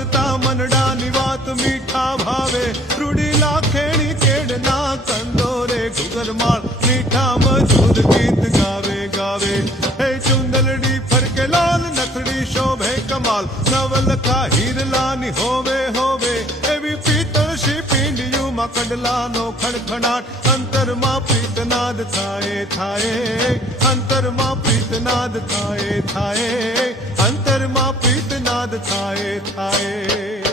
સાંભળતા મનડાની વાત મીઠા ભાવે રૂડી લાખેણી કેડના કંદોરે ઘુગરમાળ મીઠા મજૂર ગીત ગાવે ગાવે હે ચુંદલડી ફરકે લાલ નથડી શોભે કમાલ નવલખા હીરલાની હોવે હોવે એવી પીતળ શીપીંડિયુંમાં કડલાનો ખડખડાટ અંતરમાં પ્રીતનાદ થાય થાય અંતરમાં પ્રીતનાદ થાય થાય અંતરમાં પ્રીતનાદ થાય થાય